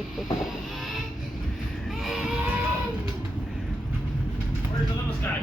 Where's the little guy?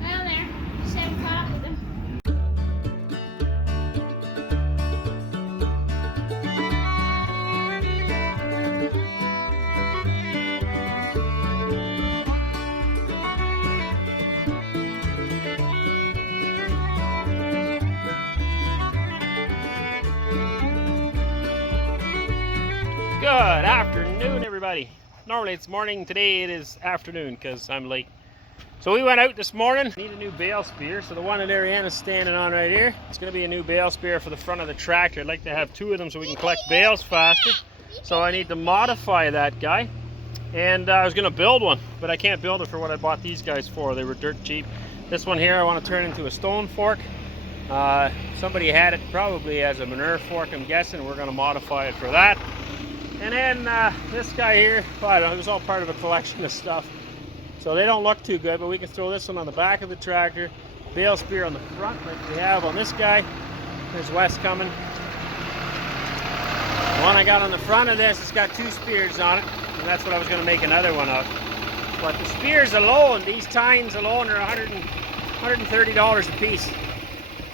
Down there. Just haven't caught up with him. Good afternoon, everybody. Normally it's morning, today it is afternoon because I'm late. So we went out this morning. Need a new bale spear, so the one that Ariana's standing on right here, it's going to be a new bale spear for the front of the tractor. I'd like to have two of them so we can collect bales faster. So I need to modify that guy. And I was going to build one, but I can't build it for what I bought these guys for. They were dirt cheap. This one here I want to turn into a stone fork. Somebody had it probably as a manure fork, I'm guessing. We're going to modify it for that. And then this guy here, well, I don't know, it was all part of a collection of stuff. So they don't look too good, but we can throw this one on the back of the tractor, bale spear on the front like we have on this guy. There's Wes coming. The one I got on the front of this, it's got two spears on it, and that's what I was going to make another one of. But the spears alone, these tines alone are $130 a piece.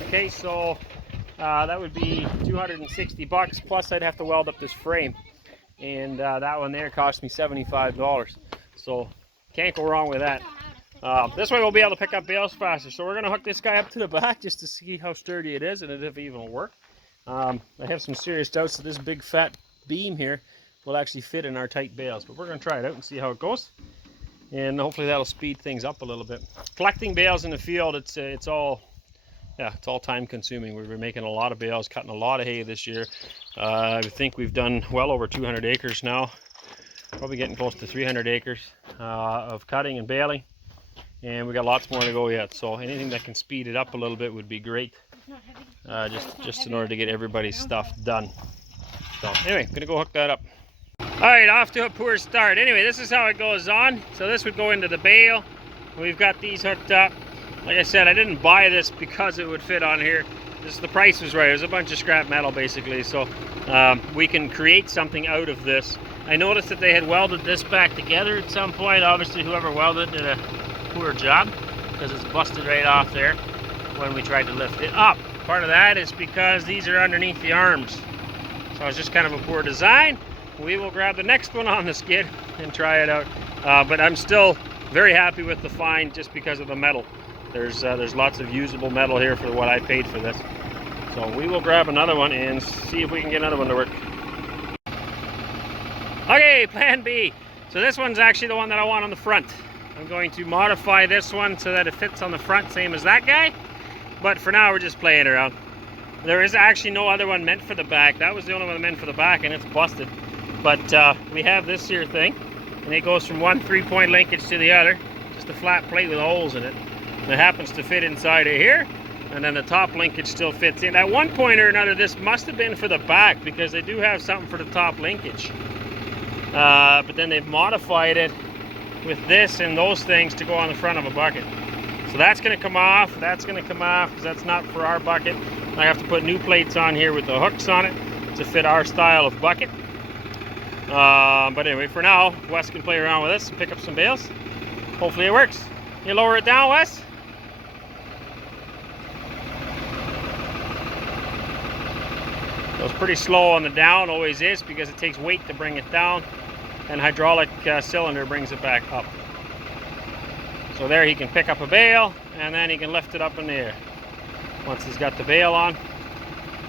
Okay, so that would be $260 plus I'd have to weld up this frame. And that one there cost me $75. So can't go wrong with that. This way we'll be able to pick up bales faster. So we're going to hook this guy up to the back just to see how sturdy it is and if it even will work. I have some serious doubts that this big fat beam here will actually fit in our tight bales. But we're going to try it out and see how it goes. And hopefully that'll speed things up a little bit. Collecting bales in the field, it's all time consuming. We've been making a lot of bales, cutting a lot of hay this year. I think we've done well over 200 acres now. Probably getting close to 300 acres of cutting and baling. And we got lots more to go yet. So anything that can speed it up a little bit would be great. Just in order to get everybody's stuff done. So anyway, gonna go hook that up. Alright, off to a poor start. Anyway, this is how it goes on. So this would go into the bale. We've got these hooked up. Like I said, I didn't buy this because it would fit on here. The price was right. It was a bunch of scrap metal basically. So we can create something out of this. I noticed that they had welded this back together at some point. Obviously whoever welded did a poor job because it's busted right off there when we tried to lift it up. Part of that is because these are underneath the arms. So it's just kind of a poor design. We will grab the next one on the skid and try it out. But I'm still very happy with the find just because of the metal. There's lots of usable metal here for what I paid for this. So we will grab another one and see if we can get another one to work. Okay, plan B. So this one's actually the one that I want on the front. I'm going to modify this one so that it fits on the front, same as that guy. But for now, we're just playing around. There is actually no other one meant for the back. That was the only one meant for the back, and it's busted. But we have this here thing, and it goes from one 3-point linkage to the other. Just a flat plate with holes in it. It happens to fit inside of here, and then the top linkage still fits in. At one point or another, this must have been for the back because they do have something for the top linkage. But then they've modified it with this and those things to go on the front of a bucket. So that's going to come off, that's going to come off because that's not for our bucket. I have to put new plates on here with the hooks on it to fit our style of bucket. But anyway, for now, Wes can play around with this and pick up some bales. Hopefully it works. You lower it down, Wes? So it's pretty slow on the down, always is, because it takes weight to bring it down, and hydraulic cylinder brings it back up. So there he can pick up a bale, and then he can lift it up in the air. Once he's got the bale on,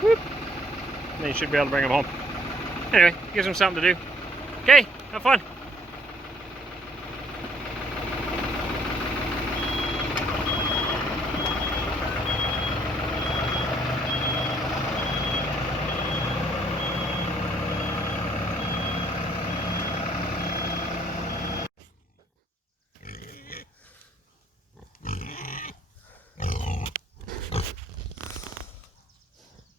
whoop, then you should be able to bring him home. Anyway, gives him something to do. Okay, have fun.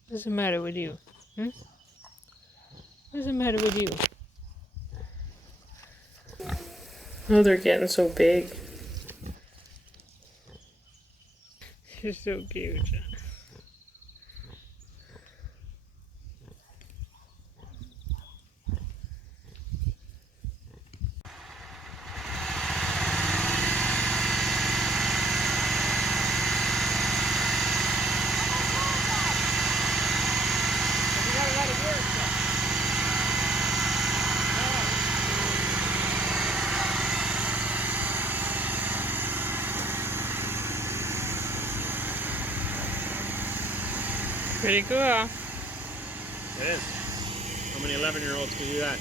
What's the matter with you? What's the matter with you? Oh, they're getting so big. You're so cute. Pretty cool. It is. How many 11-year-olds can do that?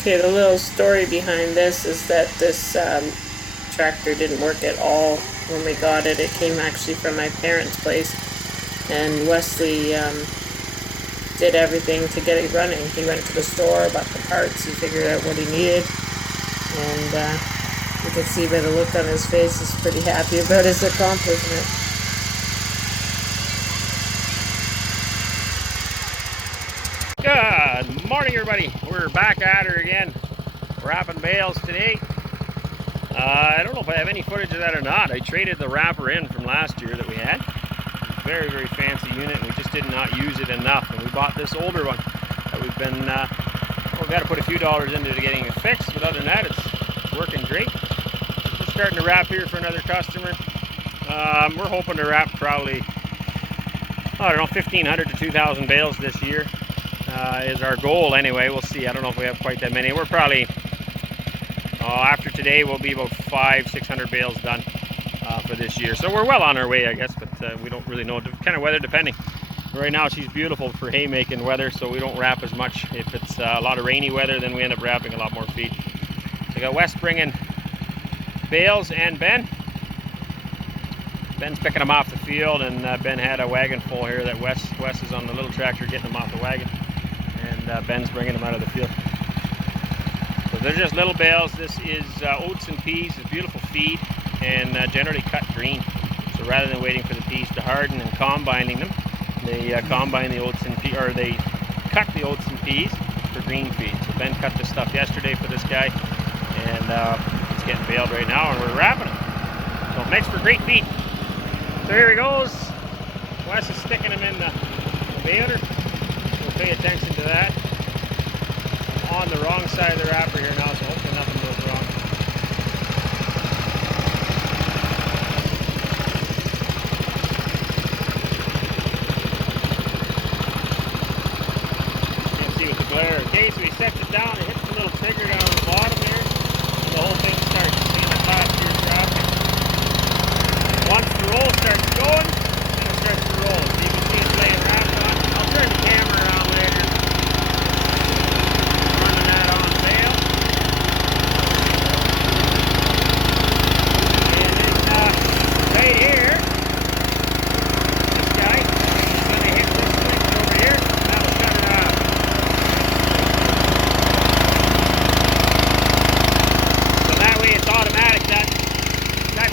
Okay, the little story behind this is that this tractor didn't work at all when we got it. It came actually from my parents' place, and Wesley did everything to get it running. He went to the store, bought the parts, he figured out what he needed, and you can see by the look on his face, he's pretty happy about his accomplishment. Good morning, everybody. We're back at her again, wrapping bales today. I don't know if I have any footage of that or not. I traded the wrapper in from last year that we had. Very, very fancy unit, and we just did not use it enough. And we bought this older one that we've been, well, we've got to put a few dollars into getting it fixed, but other than that, it's working great. We're starting to wrap here for another customer. We're hoping to wrap probably, I don't know, 1,500 to 2,000 bales this year. Is our goal anyway. We'll see. I don't know if we have quite that many. We're probably, after today, we'll be about 500-600 bales done for this year. So we're well on our way, I guess, but we don't really know. Kind of weather depending. Right now she's beautiful for haymaking weather, so we don't wrap as much. If it's a lot of rainy weather, then we end up wrapping a lot more feed. So we got Wes bringing bales and Ben. Ben's picking them off the field, and Ben had a wagon full here that Wes is on the little tractor getting them off the wagon. And Ben's bringing them out of the field. So they're just little bales. This is oats and peas, a beautiful feed, and generally cut green. So rather than waiting for the peas to harden and combining them, they combine the oats and peas, or they cut the oats and peas for green feed. So Ben cut this stuff yesterday for this guy, and it's getting baled right now, and we're wrapping it. So it makes for great feed. So here he goes. Wes is sticking them in the baler. Pay attention to that. I'm on the wrong side of the wrapper here now, so hopefully nothing goes wrong. Can't see with the glare. Okay, so he sets it down and hits the little trigger down on the bottom there, and the whole thing starts. See the last year's wrapping. Once the roll starts going, then it starts to roll. So you can see it laying wrap on. I'll turn the camera around.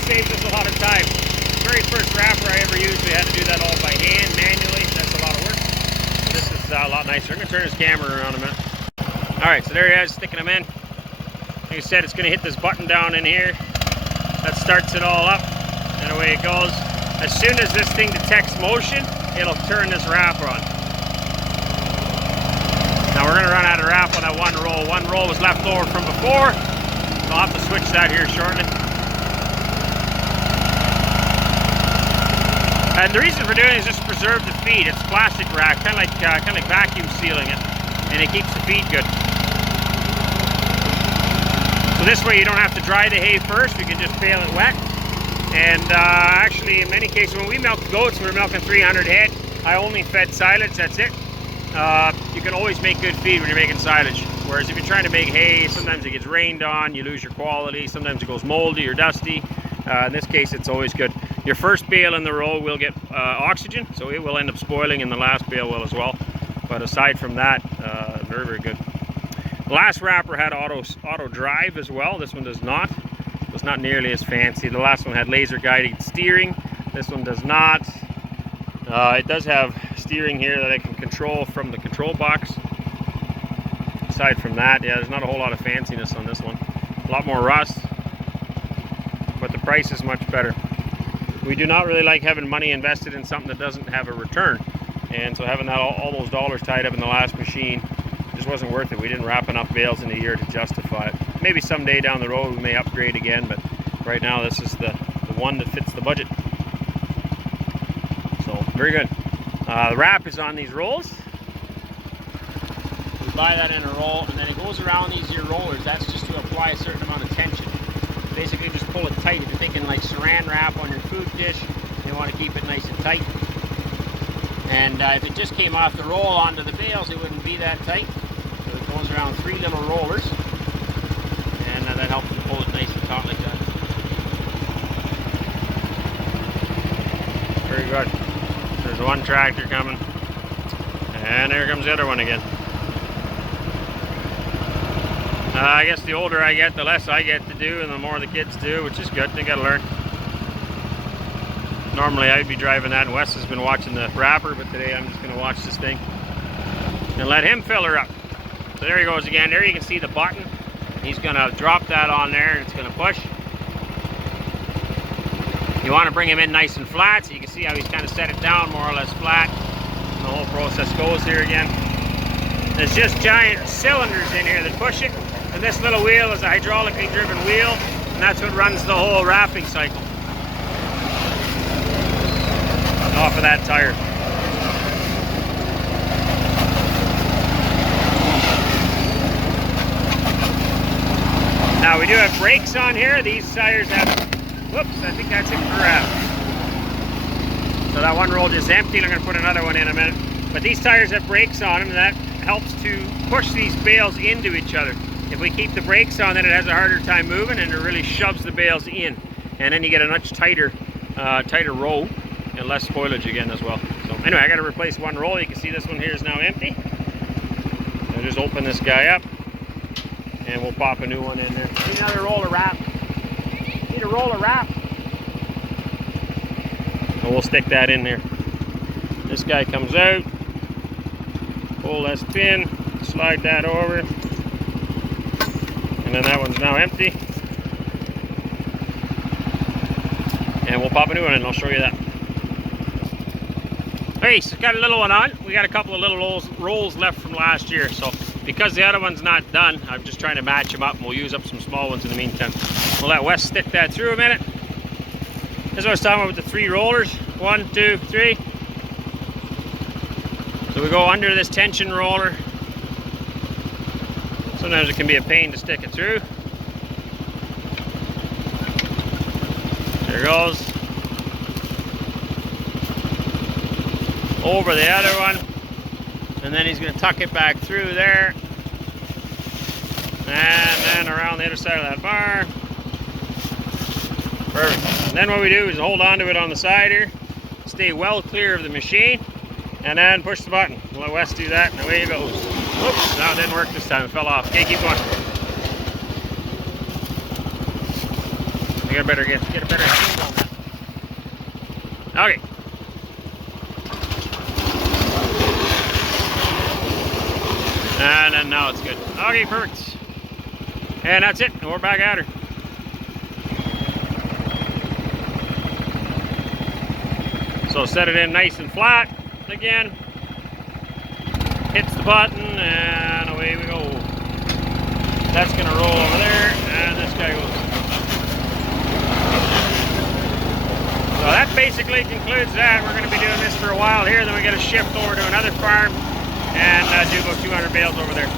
Saves us a lot of time. The very first wrapper I ever used, we had to do that all by hand, manually. That's a lot of work. So this is a lot nicer. I'm going to turn this camera around a minute. Alright, so there he is, sticking them in. Like I said, it's going to hit this button down in here. That starts it all up, and away it goes. As soon as this thing detects motion, it'll turn this wrapper on. Now we're going to run out of wrap on that one roll. One roll was left over from before. So I'll have to switch that here shortly. And the reason for doing it is just to preserve the feed. It's plastic wrap, kind of like vacuum sealing it, and it keeps the feed good. So this way you don't have to dry the hay first. We can just bale it wet. And actually, in many cases, when we milk goats, we were milking 300 head. I only fed silage. That's it. You can always make good feed when you're making silage. Whereas if you're trying to make hay, sometimes it gets rained on, you lose your quality. Sometimes it goes moldy or dusty. In this case, it's always good. Your first bale in the row will get oxygen, so it will end up spoiling, and the last bale will as well. But aside from that, very, very good. The last wrapper had auto drive as well. This one does not. It's not nearly as fancy. The last one had laser guided steering. This one does not. It does have steering here that I can control from the control box. Aside from that, yeah, there's not a whole lot of fanciness on this one. A lot more rust, but the price is much better. We do not really like having money invested in something that doesn't have a return, and so having that all those dollars tied up in the last machine just wasn't worth it. We didn't wrap enough bales in a year to justify it. Maybe someday down the road we may upgrade again, but right now this is the one that fits the budget. So very good. The wrap is on these rolls. We buy that in a roll, and then it goes around these here rollers. That's just to apply a certain amount of tension. Basically just pull it tight. If you're thinking like saran wrap on your food dish, You want to keep it nice and tight. And if it just came off the roll onto the bales, it wouldn't be that tight. So it goes around 3 little rollers, and that helps you pull it nice and taut like that. Very good. There's one tractor coming, and there comes the other one again. I guess the older I get, the less I get to do, and the more the kids do, which is good. They gotta learn. Normally I'd be driving that, and Wes has been watching the wrapper, but today I'm just gonna watch this thing and let him fill her up. So there he goes again. There you can see the button. He's gonna drop that on there, and it's gonna push. You want to bring him in nice and flat, so you can see how he's kind of set it down more or less flat. And the whole process goes here again. There's just giant cylinders in here that push it, and this little wheel is a hydraulically driven wheel, and that's what runs the whole wrapping cycle off of that tire. Now we do have brakes on here. These tires have, whoops, I think that's it for wrap. So that one roll just empty, and I'm going to put another one in a minute. But these tires have brakes on them, and that helps to push these bales into each other. If we keep the brakes on, then it has a harder time moving, and it really shoves the bales in. And then you get a much tighter row, and less spoilage again as well. So anyway, I got to replace one roll. You can see this one here is now empty. I'll just open this guy up, and we'll pop a new one in there. Need another roll of wrap. Need a roll of wrap. And we'll stick that in there. This guy comes out. Pull this pin, slide that over, and then that one's now empty. And we'll pop a new one in, and I'll show you that. Hey, so got a little one on. We got a couple of little rolls left from last year, so because the other one's not done, I'm just trying to match them up, and we'll use up some small ones in the meantime. We'll let Wes stick that through a minute. This is what I was talking about with the 3 rollers. 1, 2, 3. So we go under this tension roller. Sometimes it can be a pain to stick it through. There it goes. Over the other one. And then he's going to tuck it back through there. And then around the other side of that bar. Perfect. And then what we do is hold on to it on the side here. Stay well clear of the machine. And then push the button. We'll let Wes do that, and away he goes. Oops, no, it didn't work this time. It fell off. Okay, keep going. Get a better speed on that. Okay. And then now it's good. Okay, perfect. And that's it. And we're back at her. So set it in nice and flat again. Hits the button, and away we go. That's going to roll over there, and this guy goes. So that basically concludes that. We're going to be doing this for a while here, then we got to shift over to another farm and do about 200 bales over there.